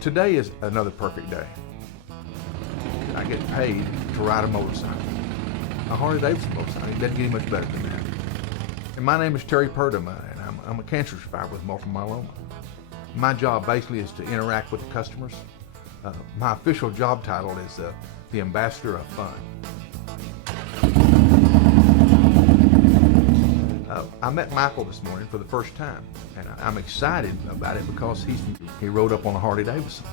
Today is another perfect day. I get paid to ride a motorcycle. A Harley-Davidson motorcycle. It doesn't get any much better than that. And my name is Terry Perdema, and I'm a cancer survivor with multiple myeloma. My job basically is to interact with the customers. My official job title is the Ambassador of Fun. I met Michael this morning for the first time, and I'm excited about it because he rode up on a Harley-Davidson,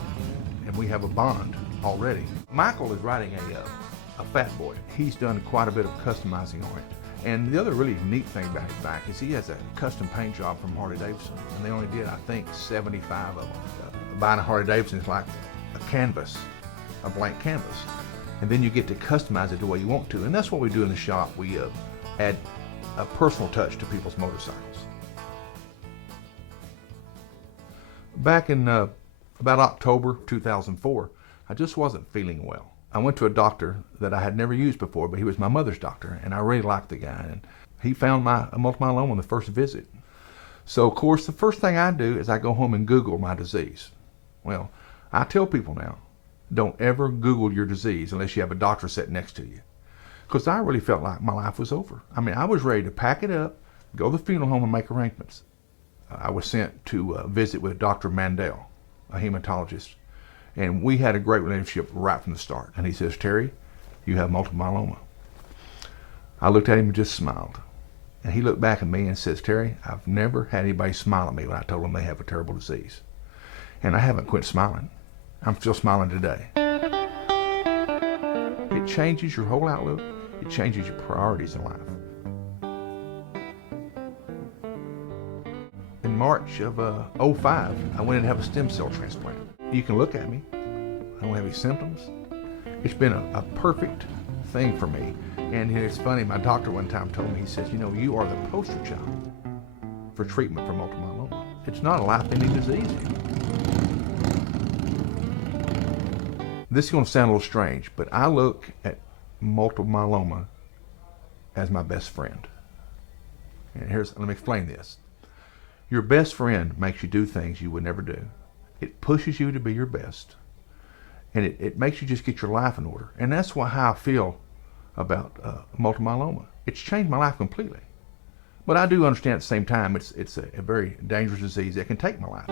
and we have a bond already. Michael is riding a Fat Boy. He's done quite a bit of customizing on it. And the other really neat thing about his bike is he has a custom paint job from Harley-Davidson, and they only did, I think, 75 of them. Buying a Harley-Davidson is like a canvas, a blank canvas, and then you get to customize it the way you want to, and that's what we do in the shop. We add a personal touch to people's motorcycles. Back in about October 2004, I just wasn't feeling well. I went to a doctor that I had never used before, but he was my mother's doctor, and I really liked the guy, and he found my multiple myeloma on the first visit. So of course the first thing I do is I go home and Google my disease. Well, I tell people now, don't ever Google your disease unless you have a doctor sitting next to you. Because I really felt like my life was over. I mean, I was ready to pack it up, go to the funeral home and make arrangements. I was sent to visit with Dr. Mandel, a hematologist, and we had a great relationship right from the start. And he says, Terry, you have multiple myeloma. I looked at him and just smiled. And he looked back at me and says, Terry, I've never had anybody smile at me when I told them they have a terrible disease. And I haven't quit smiling. I'm still smiling today. It changes your whole outlook. It changes your priorities in life. In March of '05, I went in to have a stem cell transplant. You can look at me. I don't have any symptoms. It's been a perfect thing for me. And it's funny, my doctor one time told me, he says, you know, you are the poster child for treatment for multiple myeloma. It's not a life-ending disease. This is going to sound a little strange, but I look at multiple myeloma as my best friend. And let me explain this. Your best friend makes you do things you would never do. It pushes you to be your best. And it makes you just get your life in order. And that's how I feel about multiple myeloma. It's changed my life completely. But I do understand at the same time it's a very dangerous disease that can take my life.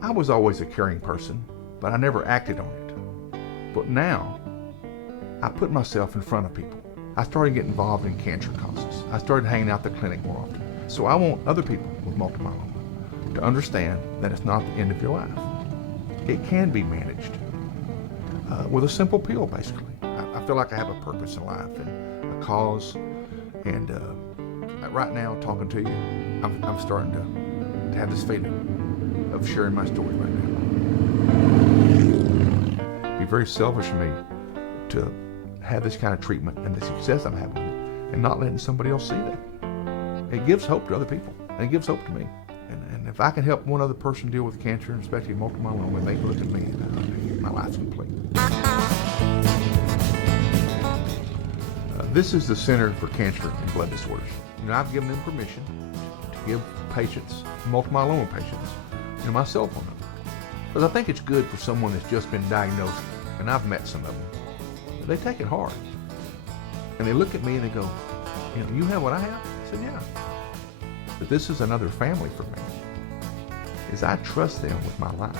I was always a caring person, but I never acted on it. But now, I put myself in front of people. I started getting involved in cancer causes. I started hanging out at the clinic more often. So I want other people with multiple myeloma to understand that it's not the end of your life. It can be managed with a simple pill, basically. I feel like I have a purpose in life and a cause. And right now, talking to you, I'm starting to have this feeling of sharing my story right now. It'd be very selfish of me to have this kind of treatment and the success I'm having with it and not letting somebody else see that. It gives hope to other people, and it gives hope to me. And if I can help one other person deal with cancer, and especially multiple myeloma, they can look at me and my life's complete. This is the Center for Cancer and Blood Disorders. You know, I've given them permission to give patients, multiple myeloma patients, my cell phone number. Because I think it's good for someone that's just been diagnosed, and I've met some of them. They take it hard. And they look at me and they go, you know, you have what I have? I said, yeah. But this is another family for me, is I trust them with my life.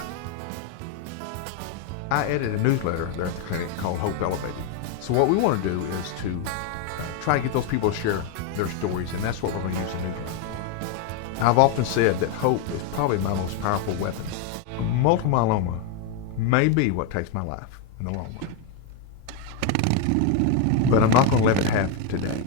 I edit a newsletter there at the clinic called Hope Elevated. So what we want to do is to try to get those people to share their stories, and that's what we're going to use the newsletter for. I've often said that hope is probably my most powerful weapon. Multiple myeloma may be what takes my life in the long run. But I'm not going to let it have today.